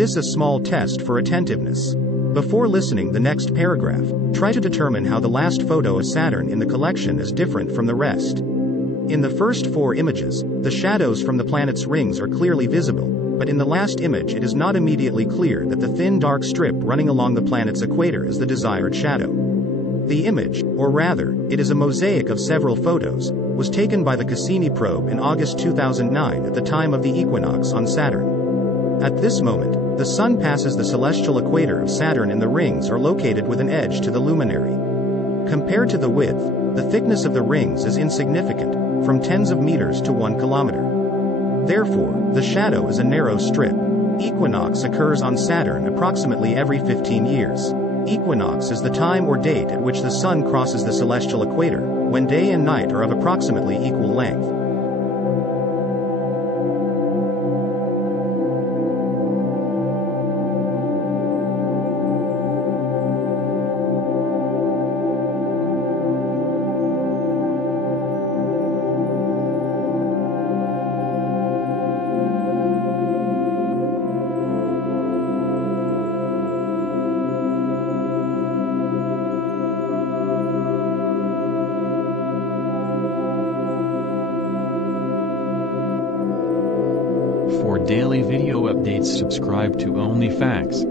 this a small test for attentiveness. Before listening the next paragraph, try to determine how the last photo of Saturn in the collection is different from the rest. In the first 4 images, the shadows from the planet's rings are clearly visible, but in the last image it is not immediately clear that the thin dark strip running along the planet's equator is the desired shadow. The image, or rather, it is a mosaic of several photos, was taken by the Cassini probe in August 2009 at the time of the equinox on Saturn. At this moment, the Sun passes the celestial equator of Saturn and the rings are located with an edge to the luminary. Compared to the width, the thickness of the rings is insignificant, from tens of meters to 1 kilometer. Therefore, the shadow is a narrow strip. Equinox occurs on Saturn approximately every 15 years. Equinox is the time or date at which the Sun crosses the celestial equator, when day and night are of approximately equal length. For daily video updates, subscribe to Only Facts.